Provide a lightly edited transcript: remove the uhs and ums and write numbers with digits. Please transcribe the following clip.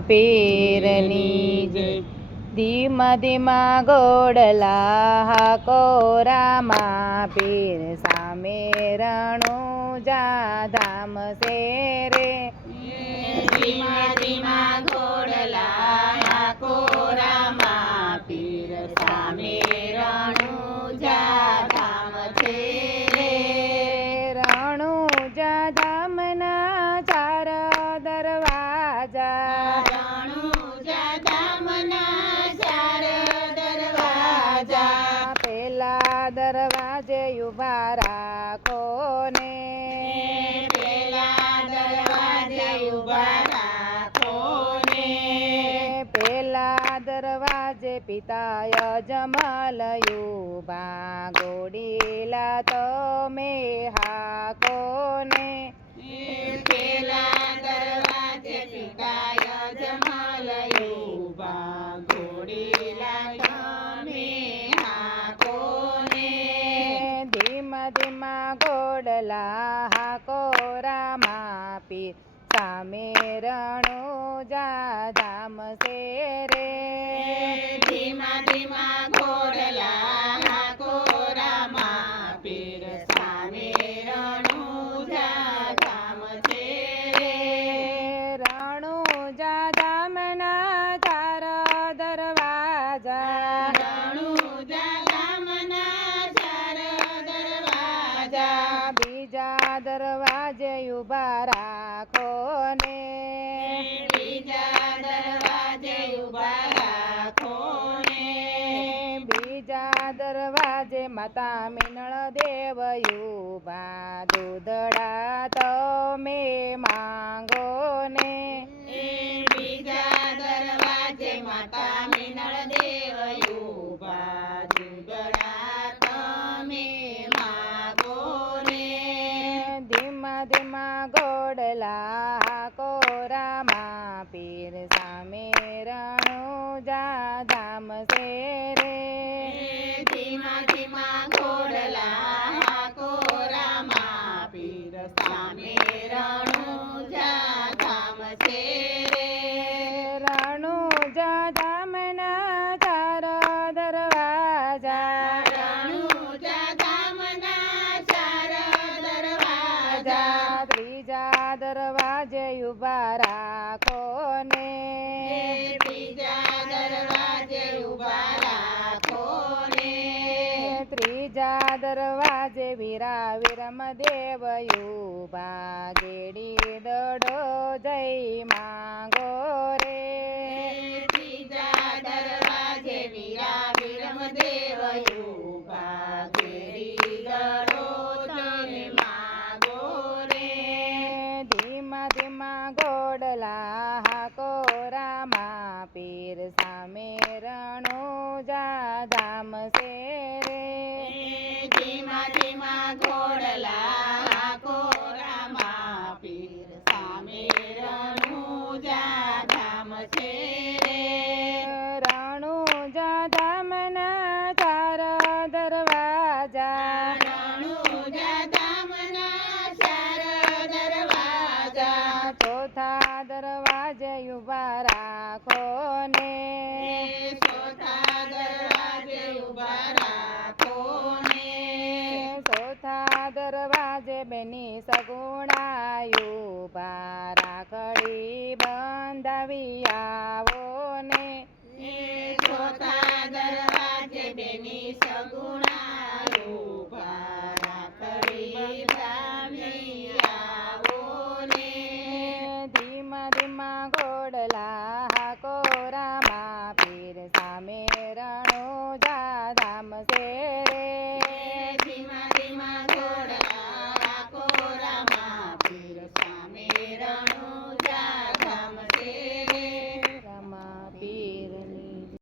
પીરની જય. ધીમા ધીમા ઘોડલા હાકો રામા પીર સામે રણુજા ધામ છે રે. ધીમા ધીમા ઘોડલા હાકો રામા પીર સામે રણુજા ધામ છે રે. રણુજા ધામના ચાર દરવાજા. રણુજા ધામના ચાર દરવાજા. પેલા દરવાજે ઉભા રાખો ને. પેલા દરવાજે ઉભા રાખો ને. પેલા દરવાજે પિતા યજમલ ઉભા ઘોડીલા તમે હાકો ને. પેલા દરવાજે પિતા યજમલ ઉભા ઘોડીલા તમે હાકો ને. ધીમા ધીમા ઘોડલા હાકો રામા પીર સામે રણુજા ધામ છે રે. ધીમા ધીમા ઘોડલા હાકો રામા પીર સામે રણુજા ધામ છે રે. રણુજા ધામના ચાર દરવાજા. રણુજા ધામના ચાર દરવાજા. બીજા દરવાજે ઉભા રાખો ને. બીજા દરવાજે ઉભા રાખો ને. બીજા દરવાજે માતા મીનળ દેવ ઉભા દૂધડા તમે માંગો ને. બીજા દરવાજે માતા મીનળ દેવ ઉભા દૂધડા તમે માગો ને. ધીમા ધીમા ઘોડલા હાકો રામા પીર સામે રણુજા ધામ છે રે. ધીમા ધીમા ઘોડલા હાકો રામા પીર સામે રણુજા ધામ છે રે. રણુજા ધામના ચાર દરવાજા. રણુજા ધામના ચાર દરવાજા. ત્રીજા દરવાજે ઉભા રાખો ને. ત્રીજા દરવાજે ઉભા રાખો ને. ત્રીજા દરવાજે વીરા વિરમદેવ ઉભા ગેડી દડો જય માંગો રે. ત્રીજા દરવાજે વીરા વિરમદેવ ઉભા ઘેરી દડો જય માગો રે. ધીમા ધીમા ઘોડલા હાકો રામા પીર સામે રણુજા ધામ છે રે. ધીમા ધીમા ઘોડલા હાકો રામા પીર સામે રણુજા ધામ છે રે. રણુજા ધામના ચાર દરવાજા. રણુજા ધામના ચાર દરવાજા. ચોથા દરવાજે ઉભા રાખો ને. ચોથા દરવાજે ઉભા રાખો ને. ચોથા દરવાજે બેની સગુણા ઉભા રાખડી બંધાવી